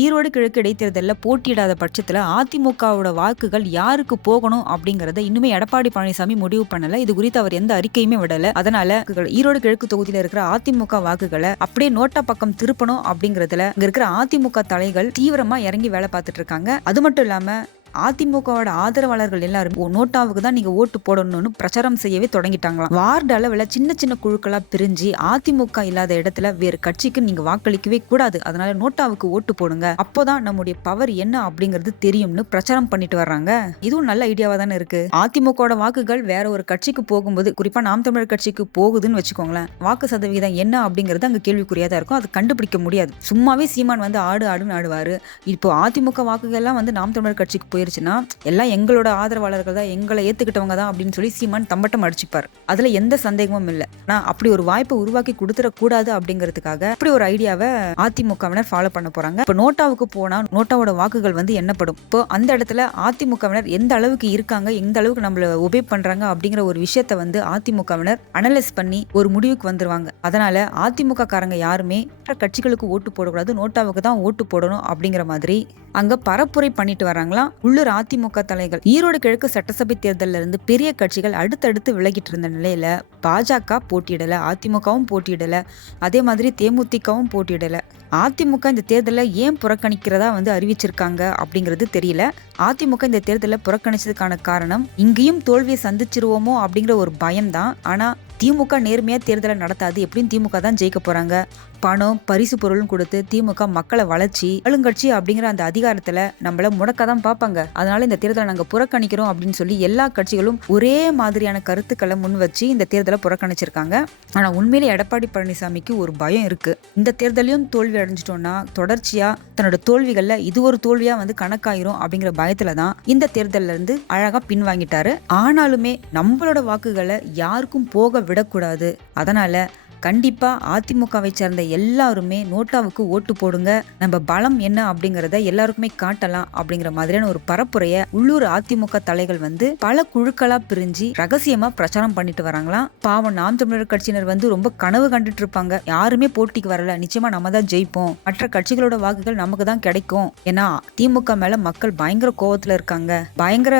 ஈரோடு கிழக்கு இடைத்தேர்தலில் போட்டியிடாத பட்சத்தில் அதிமுகவோட வாக்குகள் யாருக்கு போகணும் அப்படிங்கறத இன்னுமே எடப்பாடி பழனிசாமி முடிவு பண்ணல. இது குறித்து அவர் எந்த அறிக்கையுமே விடல. அதனால ஈரோடு கிழக்கு தொகுதியில் இருக்கிற அதிமுக வாக்குகளை அப்படியே நோட்டா பக்கம் திருப்பணும் அப்படிங்கறதுல இங்க இருக்கிற அதிமுக தலைகள் தீவிரமா இறங்கி வேலை பார்த்துட்டு இருக்காங்க. அது மட்டும் இல்லாம அதிமுகவோட ஆதரவாளர்கள் எல்லாரும் ஓ, நோட்டாவுக்கு தான் நீங்க ஓட்டு போடணும்னு பிரச்சாரம் செய்யவே தொடங்கிட்டாங்களாம். வார்டு அளவில் சின்ன சின்ன குழுக்களா பிரிஞ்சு அதிமுக இல்லாத இடத்துல வேறு கட்சிக்கு நீங்க வாக்களிக்கவே கூடாது. அதனால நோட்டாவுக்கு ஓட்டு போடுங்க. அப்போதான் நம்முடைய பவர் என்ன அப்படிங்கிறது தெரியும்னு பிரச்சாரம் பண்ணிட்டு வர்றாங்க. இதுவும் நல்ல ஐடியாவா தானே இருக்கு. அதிமுகவோட வாக்குகள் வேற ஒரு கட்சிக்கு போகும்போது குறிப்பா நாம் தமிழர் கட்சிக்கு போகுதுன்னு வச்சுக்கோங்களேன் வாக்கு சதவீதம் என்ன அப்படிங்கிறது அங்க கேள்விக்குறியாக தான் இருக்கும். அது கண்டுபிடிக்க முடியாது. சும்மாவே சீமான் வந்து ஆடு ஆடுன்னு ஆடுவாரு. இப்போ அதிமுக வாக்குகள்லாம் வந்து நாம் தமிழர் கட்சிக்கு போய் போயிருச்சுன்னா எல்லாம் எங்களோட ஆதரவாளர்கள் தான் எங்களை ஏத்துக்கிட்டவங்க தான் அப்படின்னு சொல்லி சீமான் தம்பட்டம் அடிச்சுப்பார். அதுல எந்த சந்தேகமும் இல்லை. நான் அப்படி ஒரு வாய்ப்பை உருவாக்கி கொடுத்துடக்கூடாது அப்படிங்கிறதுக்காக அப்படி ஒரு ஐடியாவை அதிமுகவினர் ஃபாலோ பண்ண போறாங்க. இப்போ நோட்டாவுக்கு போனா நோட்டாவோட வாக்குகள் வந்து என்னப்படும் இப்போ அந்த இடத்துல அதிமுகவினர் எந்த அளவுக்கு இருக்காங்க எந்த அளவுக்கு நம்மள ஒபே பண்றாங்க அப்படிங்கிற ஒரு விஷயத்த வந்து அதிமுகவினர் அனலைஸ் பண்ணி ஒரு முடிவுக்கு வந்துருவாங்க. அதனால அதிமுக காரங்க யாருமே மற்ற கட்சிகளுக்கு ஓட்டு போடக்கூடாது நோட்டாவுக்கு தான் ஓட்டு போடணும் அப்படிங்கிற மாதிரி அங்க பரப்புரை பண்ணிட்டு வராங்களாம் உள்ளூர் அதிமுக தலைகள். ஈரோடு கிழக்கு சட்டசபை தேர்தலில் இருந்து பெரிய கட்சிகள் அடுத்தடுத்து விலகிட்டு இருந்த நிலையில பாஜக போட்டியிடல அதிமுகவும் போட்டியிடல அதே மாதிரி தேமுதிகவும் போட்டியிடல. அதிமுக இந்த தேர்தலை ஏன் புறக்கணிக்கிறதா வந்து அறிவிச்சிருக்காங்க அப்படிங்கிறது தெரியல. அதிமுக இந்த தேர்தலை புறக்கணிச்சதுக்கான காரணம் இங்கேயும் தோல்வியை சந்திச்சிருவோமோ அப்படிங்கிற ஒரு பயம்தான். ஆனா திமுக நேர்மையா தேர்தலை நடத்தாது. எப்படியும் திமுக தான் ஜெயிக்க போறாங்க. பணம் பரிசு பொருளும் கொடுத்து திமுக மக்களை வளர்ச்சி ஆளுங்கட்சி அப்படிங்கிற அந்த அதிகாரத்துல நம்மள முடக்க தான் பார்ப்பாங்க. அதனால இந்த தேர்தலை நாங்க புறக்கணிக்கிறோம் அப்படின்னு சொல்லி எல்லா கட்சிகளும் ஒரே மாதிரியான கருத்துக்களை முன் வச்சு இந்த தேர்தலை புறக்கணிச்சிருக்காங்க. ஆனா உண்மையிலே எடப்பாடி பழனிசாமிக்கு ஒரு பயம் இருக்கு. இந்த தேர்தலையும் தோல்வி அடைஞ்சிட்டோம்னா தொடர்ச்சியா தன்னோட தோல்விகள்ல இது ஒரு தோல்வியா வந்து கணக்காயிரும் அப்படிங்கிற பயத்துல தான் இந்த தேர்தல்ல இருந்து அழகா பின்வாங்கிட்டாரு. ஆனாலுமே நம்மளோட வாக்குகளை யாருக்கும் போக விடக்கூடாது. அதனால கண்டிப்பாக அதிமுகவை சேர்ந்த எல்லாருமே நோட்டாவுக்கு ஓட்டு போடுங்க. நம்ம பலம் என்ன அப்படிங்கிறத எல்லாருக்குமே காட்டலாம் அப்படிங்கிற மாதிரியான ஒரு பரப்புரைய உள்ளூர் அதிமுக தலைகள் வந்து பல குழுக்களா பிரிஞ்சு ரகசியமா பிரச்சாரம் பண்ணிட்டு வராங்களாம் பாவம் நாம் தமிழர் கட்சியினர் வந்து ரொம்ப கனவு கண்டுட்டு இருப்பாங்க. யாருமே போட்டிக்கு வரல. நிச்சயமா நம்ம தான் ஜெயிப்போம். மற்ற கட்சிகளோட வாக்குகள் நமக்கு தான் கிடைக்கும். ஏன்னா திமுக மேல மக்கள் பயங்கர கோவத்துல இருக்காங்க. பயங்கர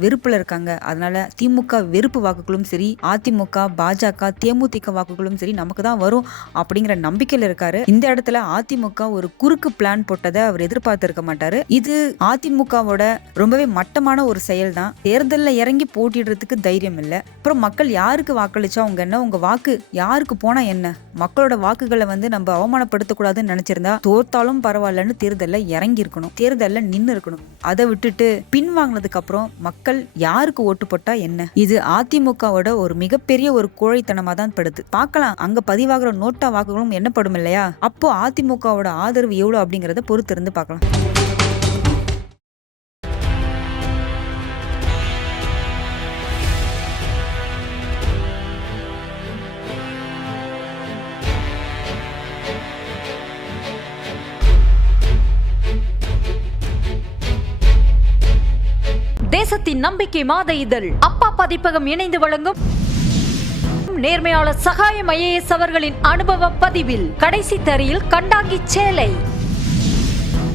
வெறுப்புல இருக்காங்க. அதனால திமுக வெறுப்பு வாக்குகளும் சரி அதிமுக பாஜக தேமுதிக வாக்குகளும் சரி நமக்கு தான் வரும் அப்படிங்கிற நம்பிக்கையில் இருக்காரு. இந்த இடத்துல அதிமுக ஒரு குறுக்கு பிளான் போட்டதை அவர் எதிர்பார்த்திருக்க மாட்டாரு. இது அதிமுகவோட ரொம்பவே மட்டமான ஒரு செயல் தான் தேர்தலில் இறங்கி போட்டிடுறதுக்கு தைரியம் இல்லை. அப்புறம் மக்கள் யாருக்கு வாக்களிச்சா அவங்க என்ன? உங்க வாக்கு யாருக்கு போனா என்ன? மக்களோட வாக்குகளை வந்து நம்ம அவமானப்படுத்தக்கூடாதுன்னு நினைச்சிருந்தா தோத்தாலும் பரவாயில்லன்னு தேர்தலில் இறங்கி இருக்கணும். தேர்தலில் நின்று இருக்கணும். அதை விட்டுட்டு பின்வாங்கினதுக்கு அப்புறம் மக்கள் யாருக்கு ஓட்டு போட்டா என்ன? இது அதிமுகவோட ஒரு மிகப்பெரிய ஒரு கோழைத்தனமா தான் படுது. பார்க்கலாம் அங்க பதிவாகிற நோட்டா வாக்குகளும் என்னப்படும் இல்லையா? அப்போ அதிமுகவோட ஆதரவு எவ்வளவு அப்படிங்கறத பொறுத்து இருந்து பார்க்கலாம். தேசத்தின் நம்பிக்கை மாத இதழ். அப்பா பதிப்பகம் இணைந்து வழங்கும் நேர்மையாளர் சகாயம் ஐஏஎஸ் அவர்களின் அனுபவ பதிவில் கடைசி தரையில் கண்டாங்கி சேலை.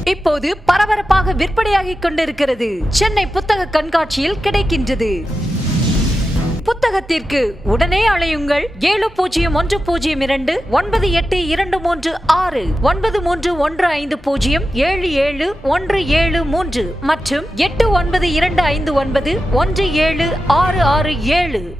இப்போது பரபரப்பாக விற்பனையாகிக் கொண்டிருக்கிறது. சென்னை புத்தக கண்காட்சியில் கிடைக்கின்றது. புத்தகத்திற்கு உடனே அழையுங்கள் ஏழு பூஜ்ஜியம் ஒன்று பூஜ்ஜியம் இரண்டு ஒன்பது எட்டு இரண்டு மூன்று ஆறு ஒன்பது மூன்று ஒன்று ஐந்து பூஜ்ஜியம் ஏழு ஏழு ஒன்று ஏழு மூன்று மற்றும் எட்டு ஒன்பது இரண்டு ஐந்து ஒன்பது ஒன்று ஏழு ஆறு ஆறு ஏழு.